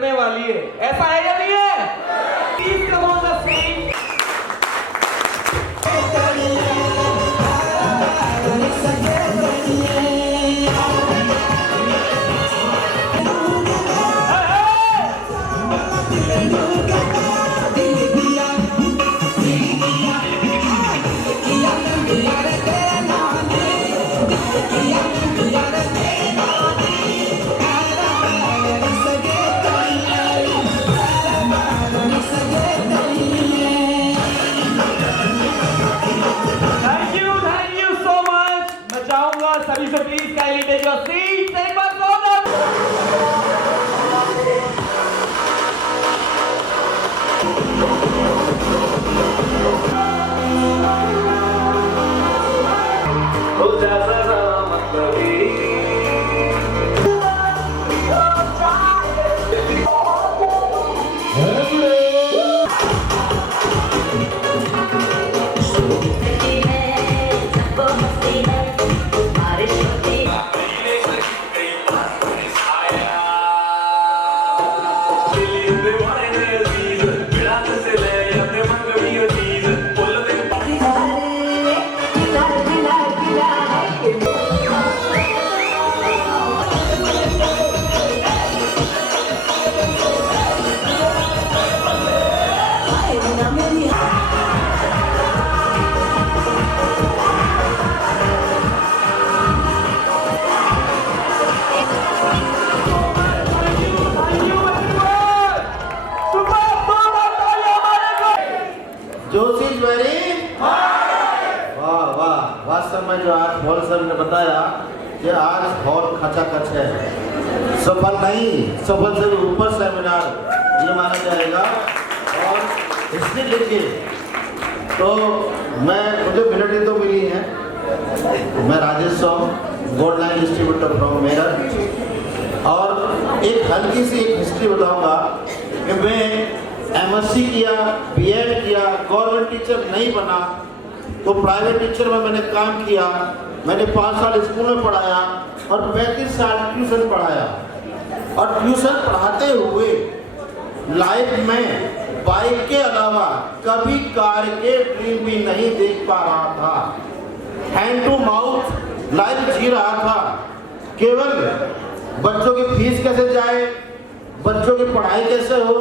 करने वाली है, ऐसा है या नहीं है? Please come on the stage. सभी से please kindly take your seat. एक बार में जो आज हॉल सर ने बताया कि आज हॉल खचाखच है, सफल नहीं, सफल से ऊपर सेमिनार ये माना जाएगा। और हिस्ट्री लिखिए तो मुझे मिनट तो मिली है। मैं Rajesh Sahu, gold line distributor from Meerut, और एक हल्की सी एक हिस्ट्री बताऊंगा कि मैं MSc किया, BEd किया, गवर्नमेंट टीचर नहीं बना तो प्राइवेट टीचर में मैंने काम किया। मैंने 5 साल स्कूल में पढ़ाया और 35 साल ट्यूशन पढ़ाया, और ट्यूशन पढ़ाते हुए लाइफ में बाइक के अलावा कभी कार के ड्रीम भी नहीं देख पा रहा था। हैंड टू माउथ लाइफ जी रहा था। केवल बच्चों की फीस कैसे जाए, बच्चों की पढ़ाई कैसे हो,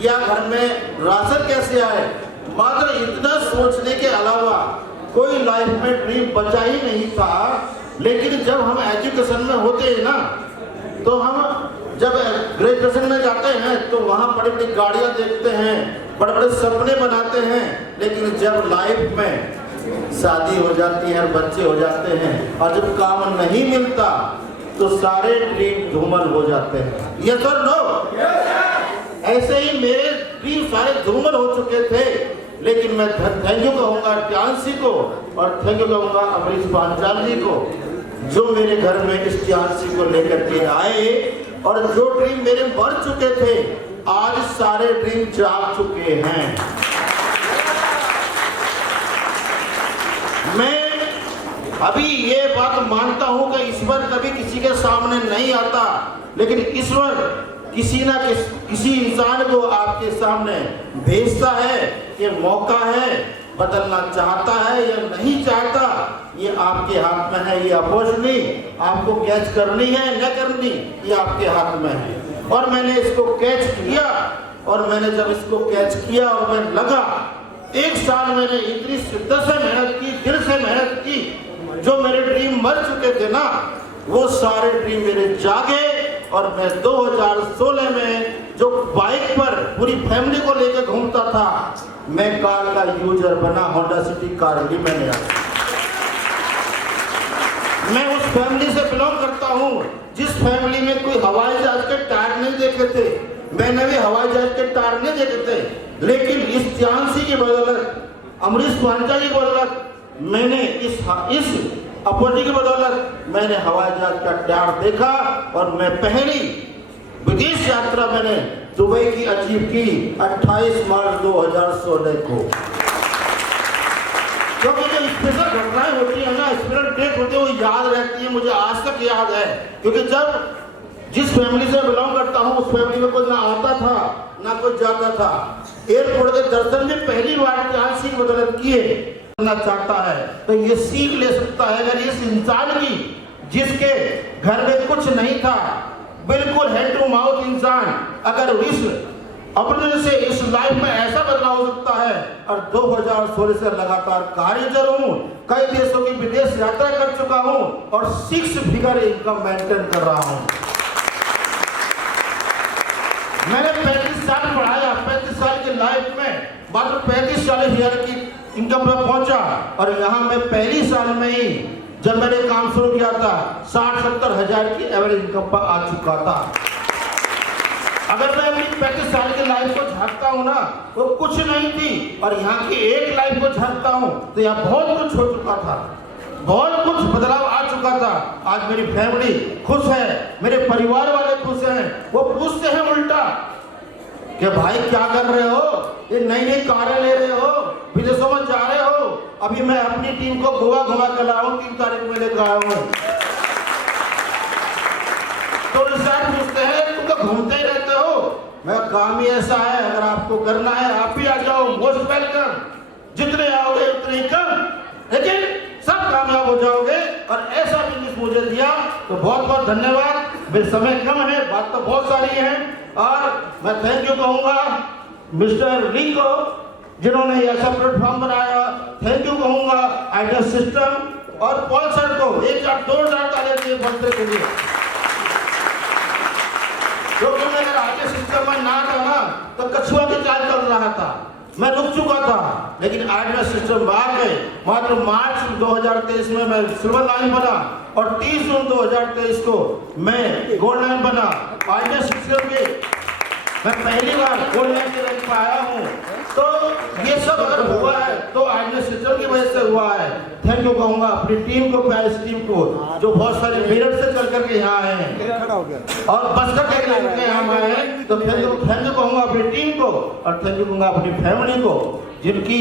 या घर में राशन कैसे आए, मात्र इतना सोचने के अलावा कोई लाइफ में ड्रीम बचा ही नहीं था। लेकिन जब हम एजुकेशन में होते हैं ना, तो हम जब ग्रेजुएशन में जाते हैं तो वहाँ बड़ी बड़ी गाड़ियाँ देखते हैं, बड़े बड़े सपने बनाते हैं। लेकिन जब लाइफ में शादी हो जाती है और बच्चे हो जाते हैं और जब काम नहीं मिलता तो सारे ड्रीम धूमल हो जाते हैं। ये सर नो, ऐसे ही मेरे ड्रीम सारे धूमल हो चुके थे। लेकिन मैं थैंक यू कहूँगा टियांसी को, और थैंक यू कहूँगा अमरीश पांचाल जी को, जो मेरे घर में इस टियांसी को लेकर के आए, और जो ड्रीम मेरे मर चुके थे आज सारे ड्रीम जाग चुके हैं। मैं अभी ये बात मानता हूँ कि ईश्वर कभी किसी के सामने नहीं आता, लेकिन ईश्वर किसी इंसान को आपके सामने भेजता है कि मौका है, बदलना चाहता है या नहीं चाहता, ये आपके हाथ में है। ये अपॉर्चुनिटी आपको कैच करनी है न करनी, ये आपके हाथ में है। और मैंने इसको कैच किया, और मैंने जब इसको कैच किया और मैं लगा, 1 साल मैंने इतनी शिद्दत से मेहनत की, दिल से मेहनत की। जो मेरे ड्रीम मर चुके थे ना, वो सारे ड्रीम मेरे जागे। और मैं 2016 में जो बाइक पर पूरी फैमिली को लेकर घूमता था, मैं कार का यूजर बना। होंडा सिटी कार ली मैंने। मैं उस फैमिली से बिलोंग करता हूँ जिस फैमिली में कोई हवाई जहाज के टायर नहीं देखे थे। मैंने भी हवाई जहाज के टायर नहीं देखे थे, लेकिन इस टियांसी की बदौलत, अमरीश पांचाल की बदौलत, मैंने इस अपॉर्चुनिटी की बदौलत मैंने हवाई जहाज का टायर देखा। और मैं पहली विदेश यात्रा मैंने दुबई की अचीव की 28 मार्च 2016 को। क्योंकि जो स्पेशल घटनाएं होती है ना, स्पेशल डेट होती है, वो याद रहती है। मुझे आज तक याद है, क्योंकि जब जिस फैमिली से बिलोंग करता हूँ उस फैमिली में कोई ना आता था ना कोई जाता था। एयरपोर्ट के दर्शन में पहली बार ऐतिहासिक बदलाव किए करना चाहता है तो ये सीख ले सकता है। अगर इस इंसान की जिसके घर में कुछ नहीं था, बिल्कुल हैंड टू माउथ इंसान, अगर इस अपने से इस लाइफ में ऐसा बदलाव हो सकता है। और 2016 से लगातार कार्यरत हूँ, कई देशों की विदेश यात्रा कर चुका हूँ और 6 फिगर इनकम मेंटेन कर रहा हूँ। मैंने 35 साल पढ़ाया, 35 साल की लाइफ में मात्र 35 साल हियर की इनकम में पहुंचा। और यहाँ मैं पहली साल में ही जब मैंने काम शुरू किया था 60-70 हजार की एवरेज इनकम पर आ चुका था। अगर मैं अपनी 35 साल की लाइफ को झांकता हूँ ना तो कुछ नहीं थी, और यहाँ की एक लाइफ को झांकता हूँ तो यहाँ बहुत कुछ हो चुका था, बहुत कुछ बदलाव आ चुका था। आज मेरी फैमिली खुश है, मेरे परिवार वाले खुश हैं। वो पूछते हैं उल्टा कि भाई क्या कर रहे हो, ये नई नई कारें ले रहे हो, विदेशों में जा रहे हो। अभी मैं अपनी टीम को गोवा घुमा कर लाया हूँ, 3 तारीख में लेकर आया हूँ। तो रिसार्ट पूछते हैं तुम तो घूमते ही रहते हो। मैं काम ही ऐसा है, अगर आपको करना है आप भी आ जाओ, मोस्ट वेलकम। जितने आओगे उतने ही कम, लेकिन सब कामयाब हो जाओगे। और ऐसा बिजनेस मुझे दिया तो बहुत बहुत धन्यवाद। मेरे समय कम है, बात तो बहुत सारी है, और मैं थैंक यू कहूँगा मिस्टर ली को जिन्होंने ऐसा प्लेटफॉर्म बनाया। थैंक यू कहूँगा आइडिया सिस्टम और पॉल सर को 1-2 तालियां दिए बंदे के लिए, क्योंकि मैं अगर आइडिया सिस्टम में ना था ना तो कछुआ की चाल चल रहा था, मैं रुक चुका था। लेकिन आइडिया सिस्टम आ गए। मात्र मार्च 2023 में मैं सिल्वर लाइन बना और 30 जून 2023 को मैं गोल्ड लाइन बना। आइडिया सिस्टम के मैं पहली बार गोल्ड लाइन के रैंक पर आया हूँ। तो ये सब अगर हुआ है तो आइडिया सिस्टम की वजह से हुआ है। थैंक यू कहूँगा अपनी टीम को, प्यारी टीम को, जो बहुत सारे मेरठ से चल करके यहाँ आए हैं और बस का टैग लेकर यहाँ आए हैं। तो थैंक यू कहूँगा अपनी टीम को, और थैंक यू कहूँगा अपनी फैमिली को जिनकी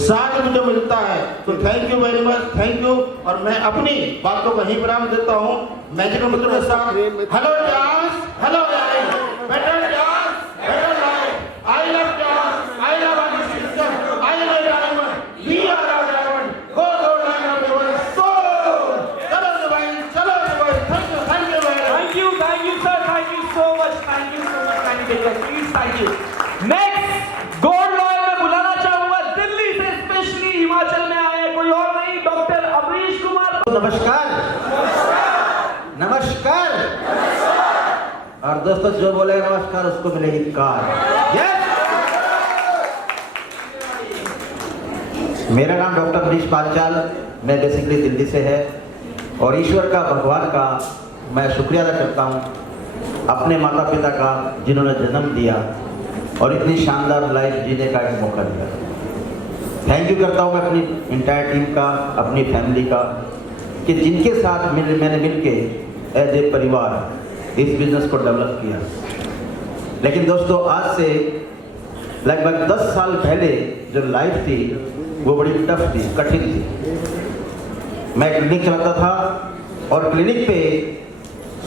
साथ मुझे मिलता है। तो thank you very much, thank you. और मैं अपनी बात को कहीं विराम देता हूँ मैजिक मित्रों के साथ। Hello dance, hello life, better dance, better life. I love dance, I love idea system, I love diamond, we are diamond, go go diamond, so चलो भाई, चलो भाई। Thank you very much. Thank you sir, thank you so much, thank you so much, thank you, please, thank you. Next gold lawyer में बुलाना चाहूंगा दिल्ली से, specially Himachal में आए कोई और नहीं, डॉक्टर अमरीश कुमार। नमस्कार, नमस्कार। और दोस्तों जो बोले नमस्कार उसको मिलेगी कार। यस, मेरा नाम डॉक्टर अमरीश पांचाल, मैं बेसिकली दिल्ली से है। और ईश्वर का, भगवान का मैं शुक्रिया अदा करता हूँ, अपने माता पिता का जिन्होंने जन्म दिया और इतनी शानदार लाइफ जीने का एक मौका दिया। थैंक यू करता हूँ मैं अपनी इंटायर टीम का, अपनी फैमिली का, कि जिनके साथ मैंने मिलके एज ए परिवार इस बिजनेस को डेवलप किया। लेकिन दोस्तों आज से लगभग 10 साल पहले जो लाइफ थी वो बड़ी टफ थी, कठिन थी। मैं क्लिनिक चलाता था और क्लिनिक पे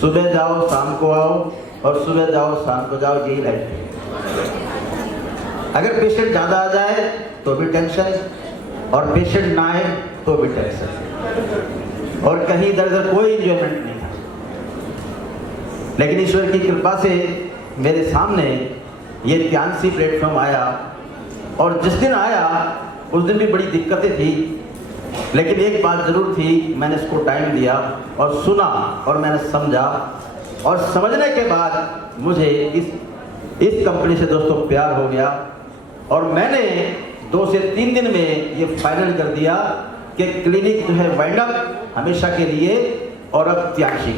सुबह जाओ शाम को आओ और सुबह जाओ शाम को जाओ, यही लाइफ थी। अगर पेशेंट ज़्यादा आ जाए तो भी टेंशन, और पेशेंट ना आए तो भी टेंशन, और कहीं इधर उधर कोई इंजॉयमेंट नहीं था। लेकिन ईश्वर की कृपा से मेरे सामने ये त्यानसी प्लेटफॉर्म आया, और जिस दिन आया उस दिन भी बड़ी दिक्कतें थी, लेकिन एक बात ज़रूर थी, मैंने इसको टाइम दिया और सुना और मैंने समझा, और समझने के बाद मुझे इस कंपनी से दोस्तों प्यार हो गया। और मैंने 2 से 3 दिन में ये फाइनल कर दिया कि क्लिनिक जो है वाइंड अप हमेशा के लिए, और अब त्यागशी।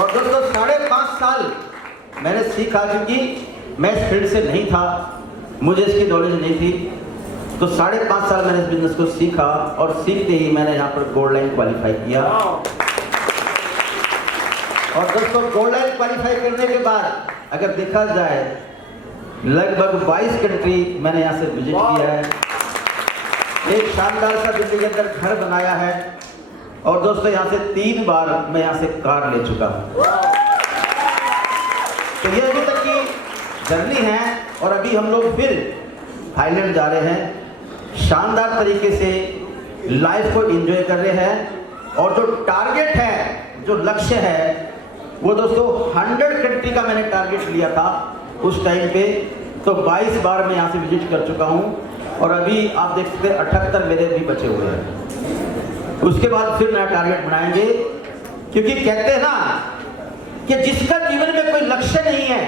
और दोस्तों 5.5 साल मैंने सीखा, क्योंकि मैं इस फील्ड से नहीं था, मुझे इसकी नॉलेज नहीं थी। तो 5.5 साल मैंने इस बिजनेस को सीखा, और सीखते ही मैंने यहाँ पर गोल्ड लाइन क्वालिफाई किया। और दोस्तों गोल्ड लाइन क्वालिफाई करने के बाद अगर देखा जाए लगभग 22 कंट्री मैंने यहाँ से विजिट किया है। एक शानदार सा दिल्ली के अंदर घर बनाया है, और दोस्तों यहाँ से 3 बार मैं यहाँ से कार ले चुका हूँ। तो ये अभी तक की जर्नी है और अभी हम लोग फिर थाईलैंड जा रहे हैं। शानदार तरीके से लाइफ को एंजॉय कर रहे हैं और जो टारगेट है, जो लक्ष्य है, वो दोस्तों 100 कंट्री का मैंने टारगेट लिया था उस टाइम पे। तो 22 बार मैं यहाँ से विजिट कर चुका हूँ और अभी आप देख सकते हैं 78 मेरे भी बचे हुए हैं। उसके बाद फिर नया टारगेट बनाएंगे, क्योंकि कहते हैं ना कि जिसका जीवन में कोई लक्ष्य नहीं है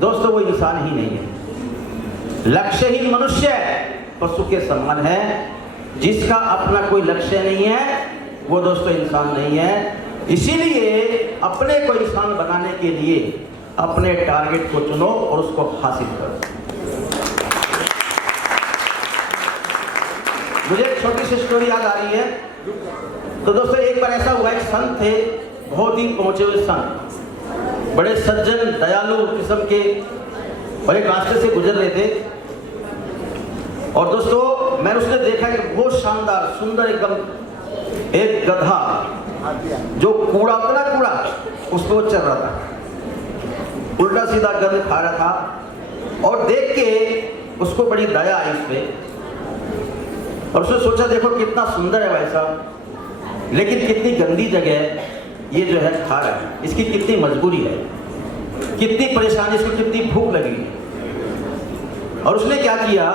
दोस्तों, वो इंसान ही नहीं है। लक्ष्यहीन मनुष्य पशु के समान है। जिसका अपना कोई लक्ष्य नहीं है वो दोस्तों इंसान नहीं है। इसीलिए अपने को इंसान बनाने के लिए अपने टारगेट को चुनो और उसको हासिल करो। मुझे एक छोटी सी स्टोरी याद आ रही है। तो दोस्तों एक बार ऐसा हुआ, एक संत थे, बहुत ही पहुंचे हुए संत, बड़े सज्जन दयालु किस्म के, और एक रास्ते से गुजर रहे थे। और दोस्तों मैंने उसने देखा कि बहुत शानदार सुंदर एकदम एक गधा जो कूड़ा होता ना, कूड़ा उस पर वो चल रहा था, उल्टा सीधा गंद खा रहा था। और देख के उसको बड़ी दया आई इस पे, और उसने सोचा देखो कितना सुंदर है भाई साहब, लेकिन कितनी गंदी जगह ये जो है खा रहा है, इसकी कितनी मजबूरी है, कितनी परेशानी, इसको कितनी भूख लगी। और उसने क्या किया,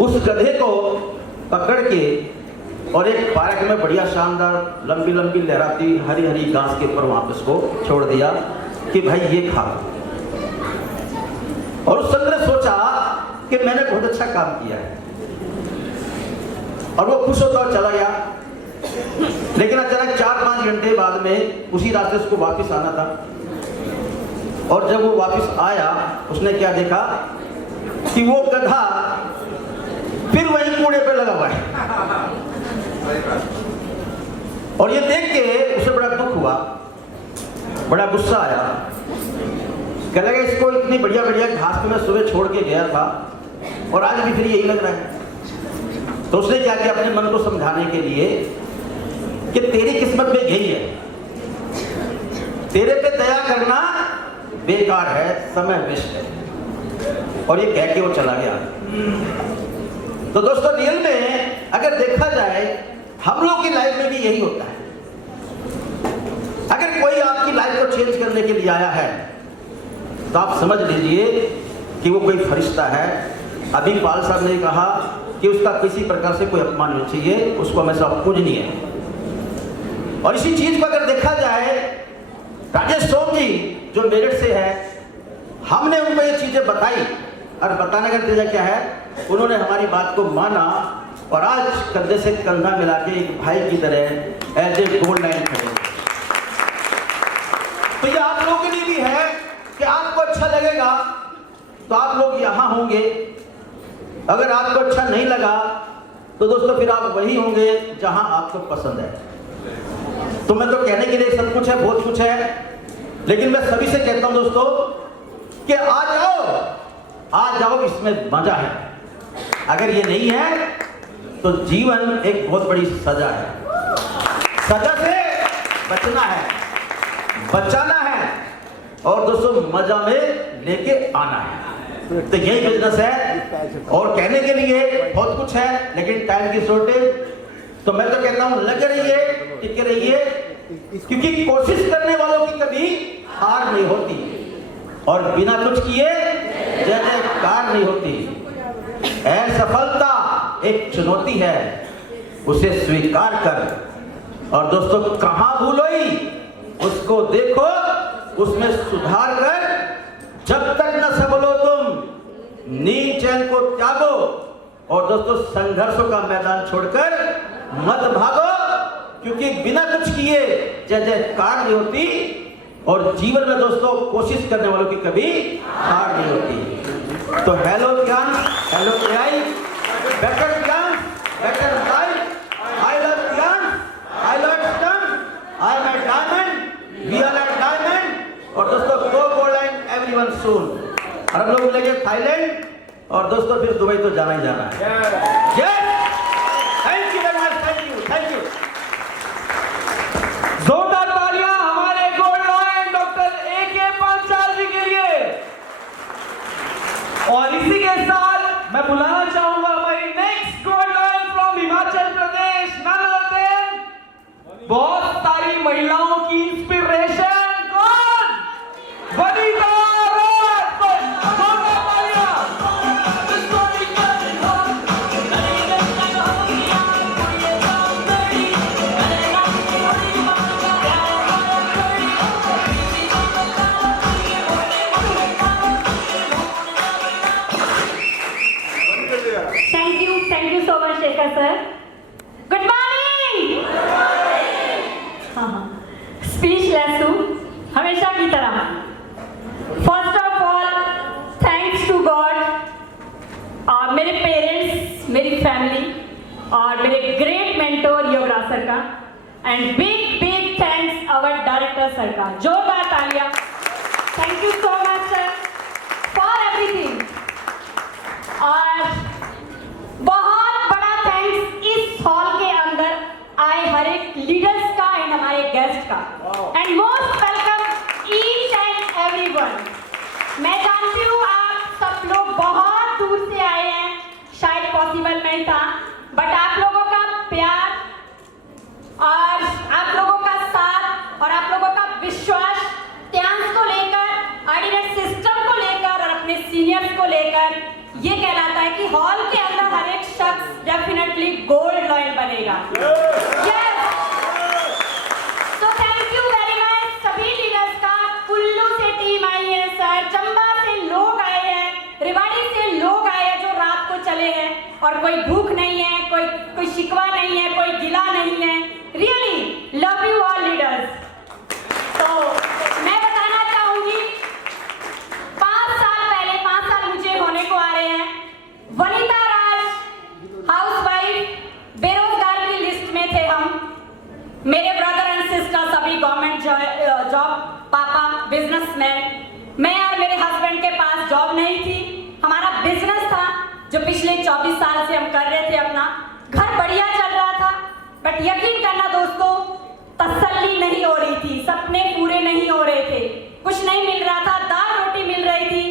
उस गधे को पकड़ के और एक पार्क में बढ़िया शानदार लंबी लंबी लहराती हरी हरी घास के ऊपर वहां पे उसको छोड़ दिया कि भाई ये खा। और उस संत ने सोचा कि मैंने बहुत अच्छा काम किया है, और वो खुश होता हुआ चला गया। लेकिन अचानक 4-5 घंटे बाद में उसी रास्ते उसको वापस आना था। और जब वो वापस आया उसने क्या देखा कि वो गधा फिर वही कूड़े पे लगा हुआ है। और ये देख के उसे बड़ा दुख हुआ, बड़ा गुस्सा आया। कहने लगा इसको इतनी बढ़िया बढ़िया घास पे मैं सुबह छोड़ के गया था और आज भी फिर यही लग रहा है। तो उसने क्या किया, अपने मन को समझाने के लिए कि तेरी किस्मत में यही है, तेरे पे दया करना बेकार है, समय वेस्ट है। और ये कह के वो चला गया। तो दोस्तों रियल में अगर देखा जाए हम लोग की लाइफ में भी यही होता है। अगर कोई आपकी लाइफ को चेंज करने के लिए आया है तो आप समझ लीजिए कि वो कोई फरिश्ता है। अभी पाल साहब ने कहा कि उसका किसी प्रकार से कोई अपमान नहीं चाहिए, उसको हमेशा पूजनीय है। और इसी चीज को अगर देखा जाए, राजेश सोम जी जो मेरठ से है, हमने उनको ये चीजें बताई और बताने का नतीजा क्या है, उन्होंने हमारी बात को माना और आज कंधे से कंधा मिला के एक भाई की तरह एज ए गोल्ड लाइन खड़े। तो ये आप लोगों के लिए भी है कि आपको अच्छा लगेगा तो आप लोग यहाँ होंगे, अगर आपको अच्छा नहीं लगा तो दोस्तों फिर आप वही होंगे जहां आपको पसंद है। तो मैं तो कहने के लिए सब कुछ है, बहुत कुछ है, लेकिन मैं सभी से कहता हूं दोस्तों कि आ जाओ, इसमें मजा है। अगर ये नहीं है तो जीवन एक बहुत बड़ी सजा है। सजा से बचना है, बचाना है और दोस्तों मजा में लेके आना है। तो यही बिजनेस है और कहने के लिए बहुत कुछ है, लेकिन टाइम की शॉर्टेज। तो मैं तो कहता हूं लगे रहिए, टिके रहिए, क्योंकि कोशिश करने वालों की कभी हार नहीं होती और बिना कुछ किए जय जयकार नहीं होती। असफलता एक चुनौती है, उसे स्वीकार कर। और दोस्तों कहां भूल हुई उसको देखो, उसमें सुधार कर। जब तक न सफल हो तुम नींद चैन को त्यागो और दोस्तों संघर्षों का मैदान छोड़कर मत भागो, क्योंकि बिना कुछ किए जय जयकार नहीं होती और जीवन में दोस्तों कोशिश करने वालों की कभी हार नहीं होती। तो hello gyan, hello AI, better gyan, better life. I love gyan, I love system, I am a diamond, we are a diamond. और दोस्तों go gold and everyone soon. और हम लोग मिलेंगे थाईलैंड और दोस्तों फिर दुबई तो जाना ही जाना है। Thank you very much, thank you, thank you. महिलाओं की इंस्पिरेशन कौन? वनिता राज। जोरदार तालियां। Thank you so much, Shekhar sir. Good morning. हाँ, speechless हूँ, हमेशा की तरह। First of all, thanks to God, और मेरे पेरेंट्स, मेरी फैमिली और मेरे ग्रेट मेंटोर योगराज सर का, and big thanks our director sir का। जोरदार तालियां। Thank you so much sir for everything. और बहुत बड़ा थैंक्स इस हॉल के अंदर आए हर एक लीडर्स का एंड हमारे गेस्ट का, and most welcome each and everyone. मैं जानती हूँ आप सब लोग बहुत दूर से आए हैं, शायद पॉसिबल नहीं था, बट आप लोगों का प्यार और आप लोगों का साथ और आप लोगों का विश्वास त्यांस को लेकर, ऑर्डिनेट सिस्टम को लेकर और अपने सीनियर्स को लेकर ये कहलाता है कि हॉल के अंदर हर एक शख्स डेफिनेटली गोल्ड लॉयल बनेगा। Yes! So thank you very much सभी लीडर्स का। कुल्लू से टीम आई है सर, चंबा से लोग आए हैं, रेवाड़ी से लोग आए हैं जो रात को चले हैं, और कोई भूख नहीं है, कोई शिकवा नहीं है, कोई गिला नहीं है। Really love you all leaders. तो मैं बताना चाहूंगी 5 साल मुझे होने को आ रहे हैं। वनिता राज हाउसवाइफ, बेरोजगार की लिस्ट में थे हम। मेरे ब्रदर एंड सिस्टर सभी गवर्नमेंट जॉब, पापा बिजनेसमैन। मैं और मेरे हस्बैंड के पास जॉब नहीं थी, हमारा बिजनेस था जो पिछले 24 साल से हम कर रहे थे अपना। घर बढ़िया चल रहा था, बट यकीन करना दोस्तों, तसल्ली नहीं हो रही थी, सपने पूरे नहीं हो रहे थे, कुछ नहीं मिल रहा था। दाल रोटी मिल रही थी,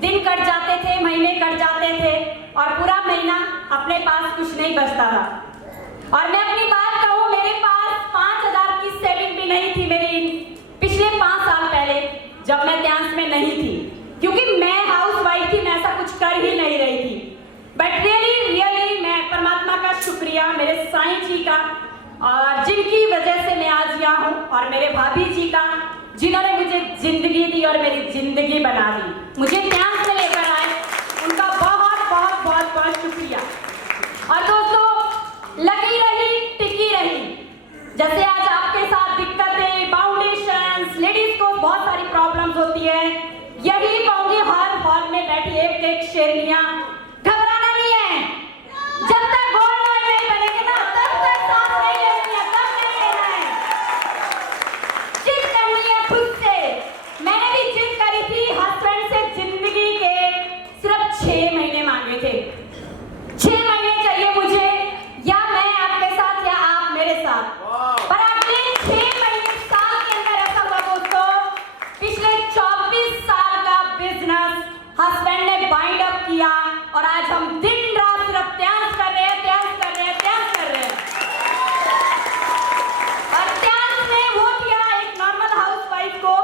दिन कट जाते थे, महीने कट जाते थे, और पूरा महीना अपने पास कुछ नहीं बचता था। और मैं अपनी बात कहूँ, मेरे पास 5,000 की सेविंग भी नहीं थी मेरी पिछले 5 साल पहले, जब मैं त्यांस में नहीं थी, क्योंकि मैं हाउस वाइफ थी, मैं ऐसा कुछ कर ही नहीं रही थी। बट रियली मैं परमात्मा का शुक्रिया, मेरे साईं जी का, और जिनकी वजह से मैं आज यहाँ हूँ, और मेरे भाभी जी का, जिन्होंने मुझे जिंदगी दी और मेरी जिंदगी बना दी, मुझे त्यांस में लेकर आए, उनका बहुत बहुत बहुत बहुत शुक्रिया। और दोस्तों, लगी रही टिकी रही। जैसे आज आपके साथ दिक्कतें, फाउंडेशंस, लेडीज को बहुत सारी प्रॉब्लम्स होती है, यही कहूंगी हर हॉल में बैठी एक एक शेरनियां, घबराना नहीं है। जब तक गोल्ड लॉयल नहीं बनेंगे ना, तब तक सांस नहीं लेनी है, तब नहीं लेना है। जिद करनी है खुद से। मैंने भी जिद करी थी, हस्बैंड से जिंदगी के सिर्फ 6 महीने मांगे थे। 6 महीने चाहिए मुझे, या मैं आपके साथ या आप मेरे साथ। पर अगले 6 महीने, साल के अंदर ऐसा हुआ दोस्तों, पिछले 24 साल का बिजनेस हस्बैंड ने बाइंड अप किया, और आज हम दिन रात सिर्फ त्यांस कर रहे हैं, त्यांस कर रहे हैं, त्यांस कर रहे हैं। और त्यांस ने वो किया, एक नॉर्मल हाउसवाइफ को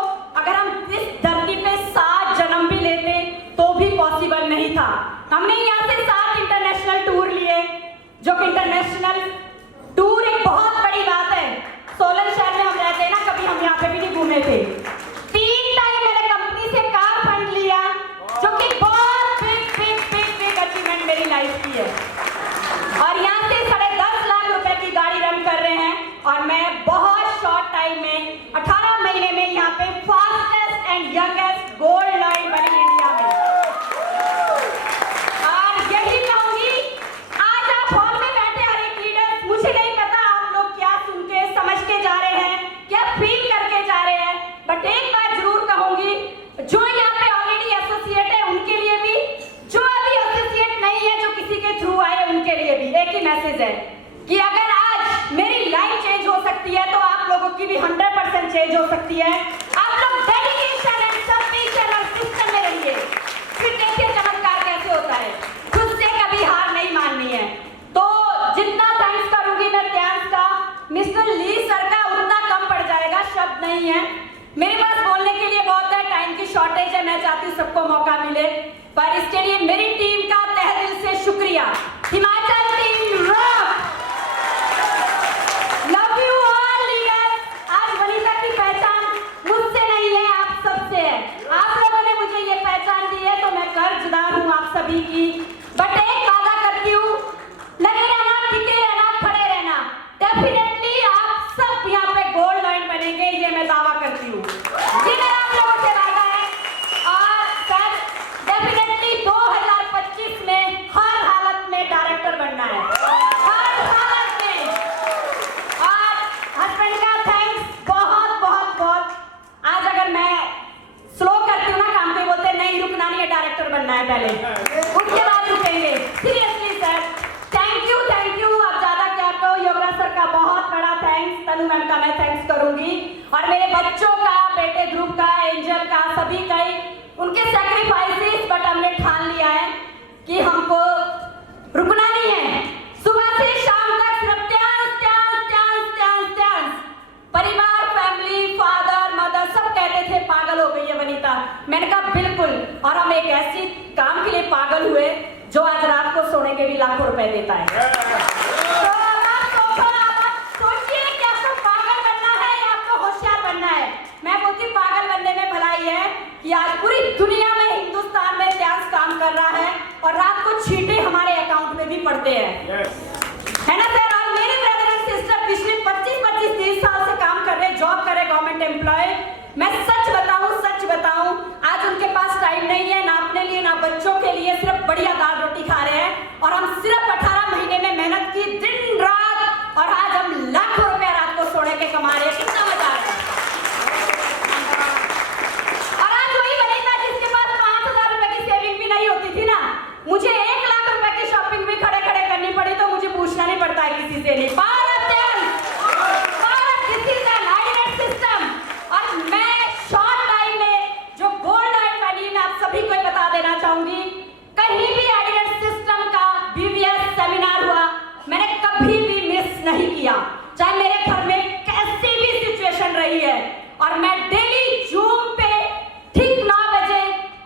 अगर हम इस धरती पे 7 जन्म भी लेते तो भी पॉसिबल नहीं था। हमने यहाँ से 7 इंटरनेशनल टूर लिए, जो कि इंटरनेशनल टूर एक बहुत बड़ी बात है। सोलन शहर में हम रहते हैं ना, कभी हम यहाँ पे भी नहीं घूमे थे। 3 टाइम मैंने कंपनी से कार फंड लिया, जो कि बहुत बिग अचीवमेंट मेरी लाइफ की है। और यहाँ से 10.5 लाख रुपए की गाड़ी रन कर रहे हैं, और मैं बहुत शॉर्ट टाइम में 18 महीने में यहाँ पे fastest and youngest gold loyal बनी इंडिया में। और यही कहूंगी, आज आप हॉल में बैठे हर एक लीडर, मुझे नहीं पता आप लोग क्या सुन के समझ के जा रहे हैं, क्या फील करके जा रहे हैं, बट एक बात जरूर कहूंगी, जो यहाँ पे ऑलरेडी एसोसिएट है उनके लिए भी, जो अभी एसोसिएट नहीं है, जो किसी के थ्रू आए उनके लिए भी एक ही मैसेज है कि अगर आज मेरी लाइफ चेंज हो सकती है, तो आप लोगों की भी 100% चेंज हो सकती है। आप लोग डेडिकेशन एंड सबमिशन और सिस्टम में रहिए, फिर देखिए चमत्कार कैसे होता है। खुद से कभी हार नहीं माननी है। तो जितना थैंक्स करूंगी मैं त्यांस का, मिस्टर ली सर का उतना कम पड़ जाएगा। शॉर्टेज है, मैं चाहती हूँ सबको मौका मिले, पर इसके लिए मेरी टीम का तहे दिल से शुक्रिया। Himachal team rock, love you all leaders. आज वनीता की पहचान मुझसे नहीं है, आप सबसे है। आप लोगों ने मुझे ये पहचान दी है तो मैं कर्जदार हूँ आप सभी की। बट एक वादा करती हूँ, लगे रहना, टिके रहना, खड़े रहना, डेफिनेटली आप सब यहाँ पे गोल्ड लाइन बनेंगे, ये मैं दावा करती हूँ। ये मेरा आप लोगों से वादा है। और सर डेफिनेटली 2025 में हर हालत में डायरेक्टर बनना है, हर हालत में। और हस्बैंड का थैंक्स बहुत बहुत बहुत। आज अगर मैं स्लो करती हूँ ना काम पे, बोलते नहीं रुकना नहीं है, डायरेक्टर बनना है पहले, उसके बाद रुकेंगे। Seriously sir, thank you thank you. आप ज्यादा क्या कहो, योगराज सर का बहुत बड़ा थैंक्स, तनु मैम का मैं थैंक्स करूंगी, और मेरे बच्चों का, बेटे ग्रुप का, एंजल का, सभी का ही उनके सैक्रिफाइसेस। बट हमने ठान लिया है कि हमको रुकना नहीं है। सुबह से शाम तक सिर्फ dance dance dance dance dance. परिवार, फैमिली, फादर, मदर सब कहते थे पागल हो गई है वनीता। मैंने कहा बिल्कुल, और हम एक ऐसी काम के लिए पागल हुए जो आज रात को सोने के भी लाखों रुपए देता है। तो आप सोचिए कि आपको पागल बनना है या आपको होशियार बनना है। मैं बोलती पागल बनने में भलाई है कि आज पूरी दुनिया में, हिंदुस्तान में डांस काम कर रहा है और रात को छींटे हमारे अकाउंट में भी पड़ते हैं, है ना सर। और मेरे ब्रदर एंड सिस्टर पिछले 25-30 साल से काम कर रहे, जॉब कर रहे, गवर्नमेंट एम्प्लॉय। मैं सच बताऊं, आज उनके पास टाइम नहीं है ना अपने लिए ना बच्चों के लिए, सिर्फ बढ़िया दाल रोटी खा रहे हैं। और हम सिर्फ 18 महीने में मेहनत की दिन रात, और आज हम लाखों रुपए रात को सोने के कमा रहे हैं। कितना मजा आ रहा है। और आज वही वनीता जिसके पास 5,000 रुपए की सेविंग भी नहीं होती थी ना, मुझे 1 लाख रुपए की शॉपिंग भी खड़े खड़े करनी पड़ी तो मुझे पूछना नहीं पड़ता है किसी से। नहीं, भारत सिस्टम। और मैं शॉर्ट टाइम में जो गोल्ड लाइन बनी, मैं आप सभी को बता देना चाहूंगी, कहीं भी आइडेंट सिस्टम का बीवीएस सेमिनार हुआ, मैंने कभी भी मिस नहीं किया, चाहे मेरे घर में कैसी भी सिचुएशन रही है। और मैं डेली जूम पे ठीक 9 बजे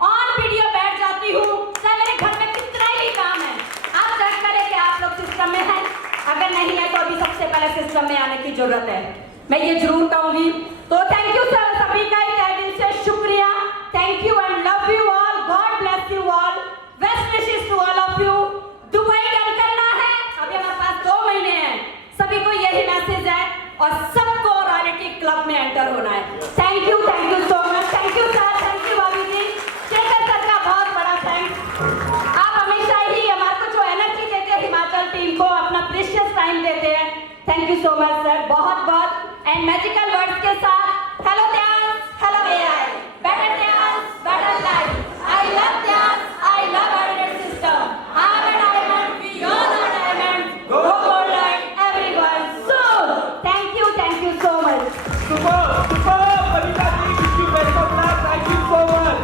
ऑन वीडियो बैठ जाती हूँ, चाहे मेरे घर में कितना ही काम है। आप चेक करें कि आप लोग सिस्टम में हैं, अगर नहीं है तो अभी सबसे पहले सिस्टम में आने की जरूरत है, मैं ये जरूर कहूंगी। तो थैंक यू सर, सभी का तहे दिल से शुक्रिया। Thank you and love you all, God bless you all, best wishes to all of you. Dubai done करना है, अभी हमारे पास 2 महीने हैं, सभी को यही मैसेज है, और सबको रॉयल्टी क्लब में एंटर होना है। Thank you so much. Thank you sir, thank you भाभी जी, शेखर सर का बहुत बड़ा थैंक्स। आप हमेशा ही हमारे को जो एनर्जी देते हैं, हिमाचल टीम को अपना प्रीशियस टाइम देते हैं। Thank you so much sir, बहुत बहुत। एंड मैजिकल वर्ड्स के साथ, hello dance, hello AI, better dance, better life. I love dance, I love ident system. I am a diamond, we all are diamonds. Go gold line, everyone. So, thank you so much. Super Vanita ji, wish you best of luck. Thank you so much.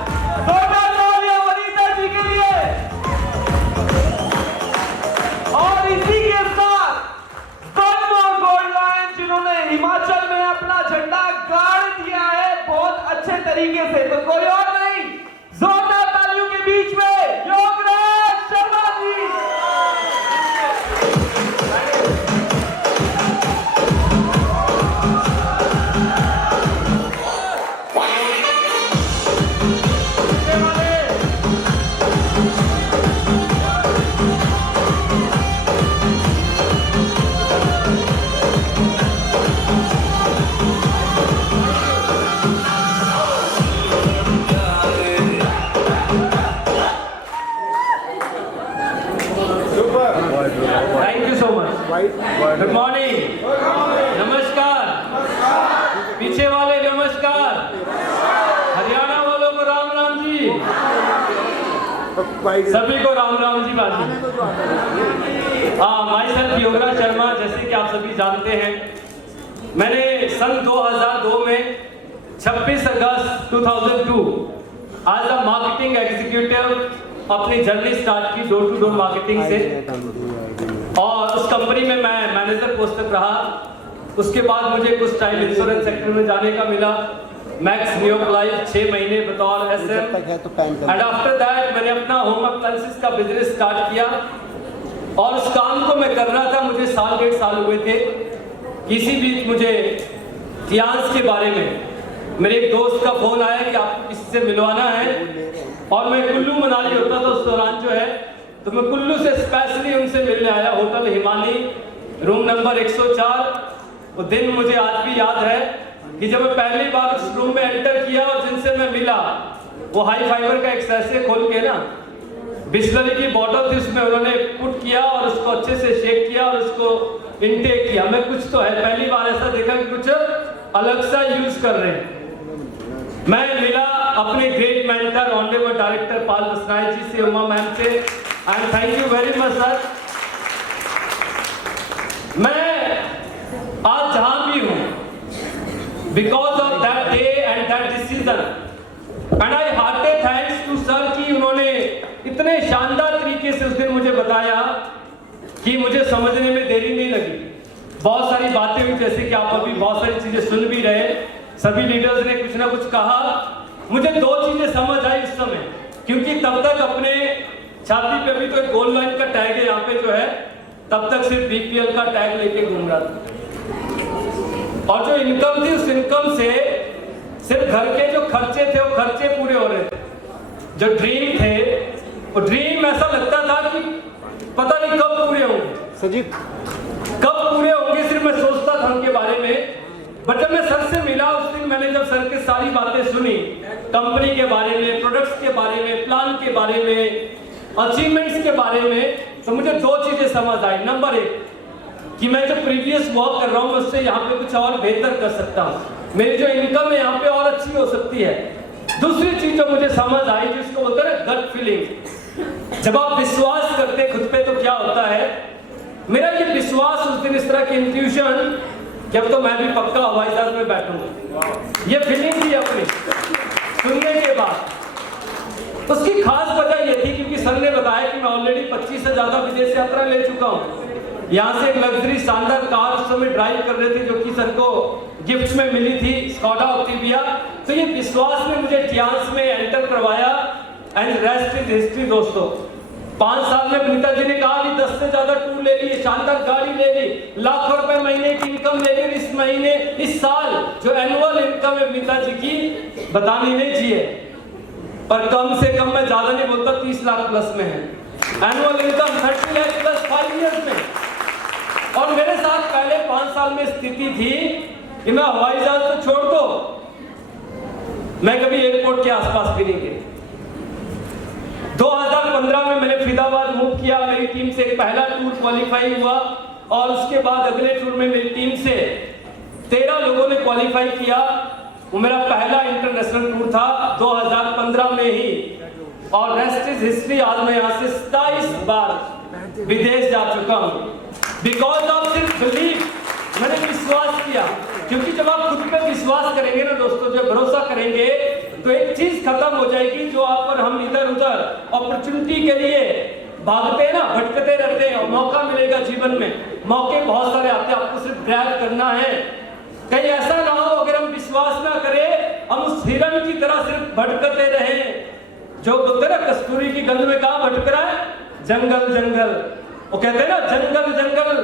जोरदार तालियां वनीता जी के लिए। और इसी के साथ gold line जिन्होंने हिमाचल में अपना झंडा गाड़ दिया है बहुत अच्छे तरीके से, तो कोई और नहीं, जोरदार तालियों के बीच में Yograj Sharma ji. Thank you so much. Good morning, नमस्कार, पीछे वाले नमस्कार, हरियाणा वालों को राम राम जी, सभी को राम राम जी बाजी। माई सेल्फ योगराज शर्मा, जैसे कि आप सभी जानते हैं, मैंने सन 2002 में 26 अगस्त 2002 एज अ मार्केटिंग एग्जीक्यूटिव अपनी जर्नी स्टार्ट की, डोर टू डोर मार्केटिंग से, और उस कंपनी में मैं मैनेजर पोस्ट तक रहा। उसके बाद मुझे कुछ टाइम इंश्योरेंस सेक्टर में जाने का मिला, मैक्स न्यूयॉर्क लाइफ 6 महीने बतौर एसएम एंड आफ्टर दैट मैंने अपना होम अप्लायंसेस का बिजनेस स्टार्ट किया और उस काम को मैं कर रहा था। मुझे 1.5 साल हुए थे। किसी बीच मुझे टियांस के बारे में मेरे एक दोस्त का फोन आया कि आपको किसी से मिलवाना है और मैं कुल्लू मनाली होता था उस दौरान जो है, तो मैं कुल्लू से स्पेशली उनसे मिलने आया। Hotel Himani, room number 104। वो दिन मुझे आज भी याद है कि जब मैं पहली बार उस रूम में एंटर किया और जिनसे मैं मिला, वो हाई फाइबर का एक सैशे खोल के ना बिस्लरी की बॉटल थी, उसमें उन्होंने पुट किया और उसको अच्छे से शेक किया और उसको इनटेक किया। मैं कुछ तो है पहली बार ऐसा देखा कि कुछ अलग सा यूज कर रहे हैं। मैं मिला अपने great mentor honourable director Pal Basnai ji से, उमा मैम से, and thank you very much sir. मैं आज जहां भी हूं because of that day and that decision, and I hearty thanks to sir कि उन्होंने इतने शानदार तरीके से उस दिन मुझे बताया कि मुझे समझने में देरी नहीं लगी। बहुत सारी बातें हुई, जैसे कि आप अभी बहुत सारी चीजें सुन भी रहे, सभी लीडर्स ने कुछ ना कुछ कहा। मुझे 2 चीजें समझ आई उस समय, क्योंकि तब तक अपने छाती पे भी तो एक गोल्ड लाइन का टैग है यहाँ पे जो है, तब तक सिर्फ बीपीएल का टैग लेके घूम रहा था। और जो इनकम थी उस इनकम से सिर्फ घर के जो खर्चे थे वो खर्चे पूरे हो रहे थे। जो ड्रीम थे वो ड्रीम ऐसा लगता था कि पता नहीं कब पूरे होंगे, कब पूरे होंगे, सिर्फ मैं सोचता था उनके बारे में। बट जब मैं सर से मिला उस दिन, मैंने जब सर की सारी बातें सुनी, कंपनी के बारे में, प्रोडक्ट्स के बारे में, प्लान के बारे में, अचीवमेंट्स के बारे में, तो मुझे 2 चीजें समझ आई। नंबर 1 कि मैं जो प्रीवियस वर्क कर रहा हूँ उससे यहाँ पे कुछ और बेहतर कर सकता हूँ, मेरी जो इनकम है यहाँ पे और अच्छी हो सकती है। दूसरी चीज जो मुझे समझ आई, जिसको बोलते हैं गट फीलिंग, जब आप विश्वास करते खुद पे तो क्या होता है। मेरा ये विश्वास उस दिन, इस तरह की इंट्यूशन, जब तो मैं भी पक्का हवाई जहाज में बैठूंगा, ये फीलिंग थी अपनी सुनने के बाद। उसकी खास वजह ये थी क्योंकि सर ने बताया कि मैं ऑलरेडी 25 से ज्यादा विदेश यात्रा ले चुका हूँ। यहाँ से एक लग्जरी शानदार कार उस समय ड्राइव कर रहे थे, जो कि सर को गिफ्ट में मिली थी, स्कॉडा ऑक्टिविया। तो ये विश्वास ने मुझे टियांस में एंटर करवाया एंड रेस्ट इज हिस्ट्री। दोस्तों 5 साल में नीता जी ने कहा कि 10 से ज्यादा टूर ले ली, शानदार गाड़ी ले ली, लाखों रुपए महीने की इनकम ले ली। इस महीने, इस साल जो एनुअल इनकम है नीता जी की बतानी नहीं चाहिए, पर कम से कम मैं ज्यादा नहीं बोलता, 30 लाख प्लस में है annual income, 30 lakh plus 5 years में। और मेरे साथ पहले 5 साल में स्थिति थी कि मैं हवाई जहाज तो छोड़ दो, मैं कभी एयरपोर्ट के आसपास भी नहीं गया। 2015 में मैंने फरीदाबाद मूव किया, मेरी टीम से एक पहला टूर क्वालिफाई हुआ और उसके बाद अगले टूर में मेरी टीम से 13 लोगों ने क्वालिफाई किया। वो मेरा पहला इंटरनेशनल टूर था 2015 में ही, और रेस्ट इज हिस्ट्री। आज मैं यहाँ से 27 बार विदेश जा चुका हूँ बिकॉज ऑफ सिर्फ बिलीफ। मैंने विश्वास किया, क्योंकि जब आप खुद पे विश्वास करेंगे ना दोस्तों, जब भरोसा करेंगे, तो एक चीज खत्म हो जाएगी जो आप पर हम इधर उधर अपॉर्चुनिटी के लिए भागते हैं ना, भटकते रहते हैं। मौका मिलेगा जीवन में, मौके बहुत सारे आते हैं, आपको सिर्फ ग्रैब करना है। कहीं ऐसा ना हो अगर हम विश्वास ना करें, हम उस हिरण की तरह सिर्फ भटकते रहे, जो बोलते ना कस्तूरी की गंध में कहाँ भटक रहा है, जंगल जंगल। वो कहते हैं ना जंगल जंगल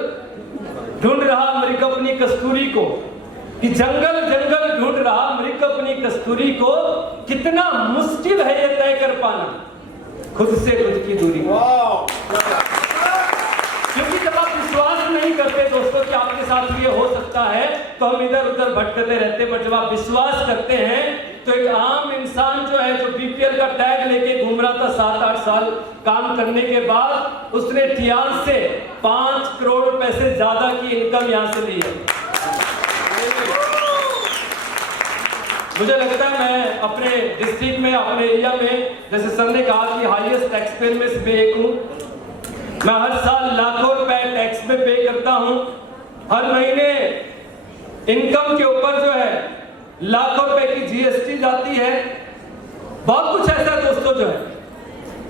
ढूंढ रहा मृग अपनी कस्तूरी को, कि जंगल जंगल ढूंढ रहा मृग अपनी कस्तूरी को। कितना मुश्किल है ये तय कर पाना खुद से खुद की दूरी। क्योंकि जब आप विश्वास नहीं करते दोस्तों कि आपके साथ ये हो सकता है, तो हम इधर उधर भटकते रहते। पर जब आप विश्वास करते हैं, तो एक आम इंसान जो है, जो बीपीएल का टैग लेके घूम रहा था 7-8 साल काम करने के बाद, उसने टियांस से 5 करोड़ रुपए से ज्यादा की इनकम यहाँ से ली है। मुझे लगता है मैं अपने डिस्ट्रिक्ट में, अपने एरिया में, जैसे सर ने कहा कि हाईएस्ट टैक्स पेयर में से एक हूँ। मैं हर साल लाखों रुपए टैक्स में पे करता हूँ। हर महीने इनकम के ऊपर जो है लाखों रुपए की जीएसटी जाती है। बहुत कुछ ऐसा है दोस्तों जो है,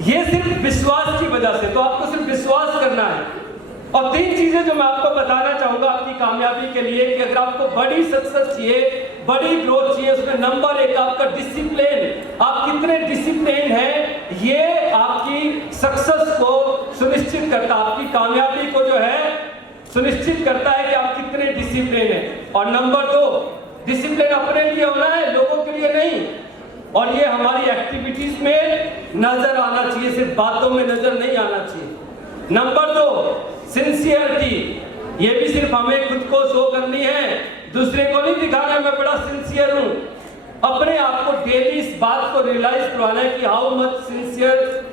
ये सिर्फ विश्वास की वजह से। तो आपको सिर्फ विश्वास करना है। और 3 चीजें जो मैं आपको बताना चाहूंगा आपकी कामयाबी के लिए कि अगर आपको बड़ी सक्सेस चाहिए, बड़ी ग्रोथ चाहिए, उसमें नंबर 1 आपका डिसिप्लिन। आप कितने डिसिप्लिन हैं ये आपकी सक्सेस को सुनिश्चित करता है, आपकी कामयाबी को जो है सुनिश्चित करता है कि आप कितने डिसिप्लिन हैं। और नंबर 2, डिसिप्लिन अपने लिए होना है, लोगों के लिए नहीं। और ये हमारी एक्टिविटीज में नजर आना चाहिए, सिर्फ बातों में नजर नहीं आना चाहिए। Number 2, sincerity. ये भी सिर्फ हमें खुद को शो करनी है, दूसरे को नहीं दिखाना मैं बड़ा सिंसियर हूं। अपने आप को डेली इस बात को रियलाइज करवाना है कि how much sincere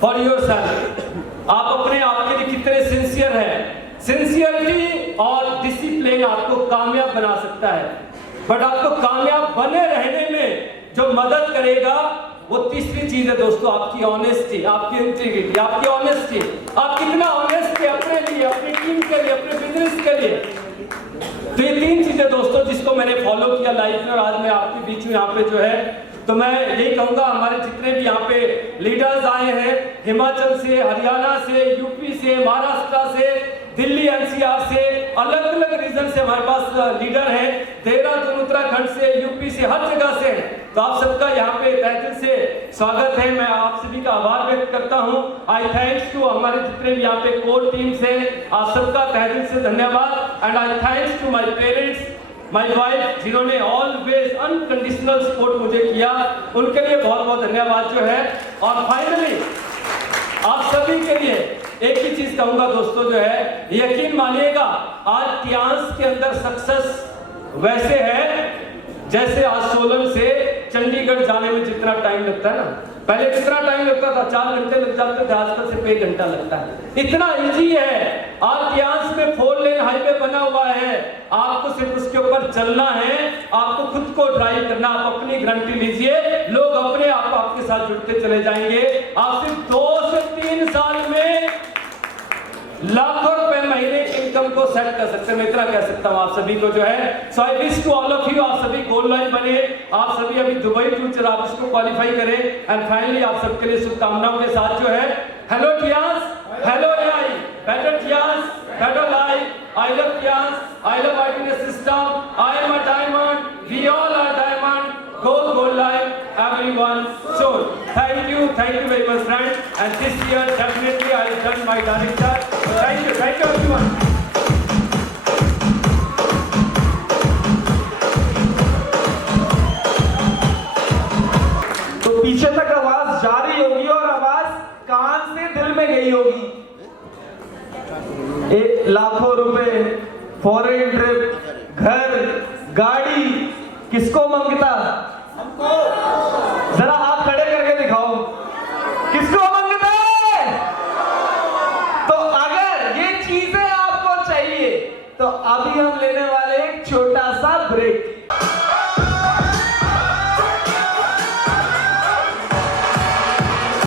for yourself. आप अपने आप के लिए कितने सिंसियर हैं। सिंसियरिटी और डिसिप्लिन आपको कामयाब बना सकता है, बट आपको कामयाब बने रहने में जो मदद करेगा वो तीसरी चीज है दोस्तों, आपकी ऑनेस्टी, आपकी इंटीग्रिटी, आपकी ऑनेस्टी। आप कितना ऑनेस्ट है अपने लिए, अपनी टीम के लिए, अपने बिजनेस के लिए। तो ये 3 चीजें दोस्तों जिसको मैंने फॉलो किया लाइफ में, और आज मैं आपके बीच में यहाँ पे जो है, तो मैं यही कहूंगा हमारे जितने भी यहाँ पे लीडर्स आए हैं, हिमाचल से, हरियाणा से, यूपी से, महाराष्ट्र से, दिल्ली एनसीआर से, अलग अलग रीजन से हमारे पास लीडर हैं, देहरादून, उत्तराखंड से, यूपी से, हर जगह से। तो आप सबका यहाँ पे तहे दिल से स्वागत है। मैं आप सभी का आभार व्यक्त करता हूँ। आई थैंक्स टू हमारे जितने भी यहाँ पे कोर टीम्स हैं, आप सबका तहे दिल से धन्यवाद। And I thanks to my parents, my wife, जिन्होंने ऑलवेज अनकंडीशनल सपोर्ट मुझे किया, उनके लिए बहुत बहुत धन्यवाद जो है। और फाइनली आप सभी के लिए एक ही चीज कहूंगा दोस्तों जो है, यकीन मानिएगा आज टियांस के अंदर सक्सेस वैसे है जैसे आज सोलन से चंडीगढ़ जाने में जितना टाइम लगता है ना, पहले कितना टाइम लगता था, 4 घंटे लग जाते थे, आजकल सिर्फ 1 घंटा लगता है। इतना इजी है। आज टियांस में 4 लेन हाईवे बना हुआ है, आपको सिर्फ उसके ऊपर चलना है, आपको खुद को ड्राइव करना। आप अपनी गारंटी लीजिए, लोग अपने आप आपके साथ जुड़ते चले जाएंगे। आप सिर्फ 2 से 3 साल में लाखों रुपए महीने की इनकम को सेट कर सकते हैं। मैं इतना कह सकता हूं आप सभी को जो है। So I wish to all of you, आप सभी गोल्ड लाइन बने, आप सभी अभी दुबई टूर चला, आप इसको क्वालिफाई करें। एंड फाइनली आप सबके लिए शुभकामनाओं के साथ जो है, hello Tiens, hello AI, better Tiens, better life, I love Tiens, I love artiness system, I am a diamond, we all are diamond, gold line, everyone. So thank you very much friends, and this year definitely I have done my director. So thank you everyone. तो पीछे तक आवाज जा रही होगी और आवाज कान से दिल में गई होगी। 1 लाखों रुपए, फॉरेन ट्रिप, घर, गाड़ी किसको मांगता? हमको। जरा हाथ खड़े करके दिखाओ, किसको मांगता है? तो अगर ये चीजें आपको चाहिए तो अभी हम लेने वाले एक छोटा सा ब्रेक।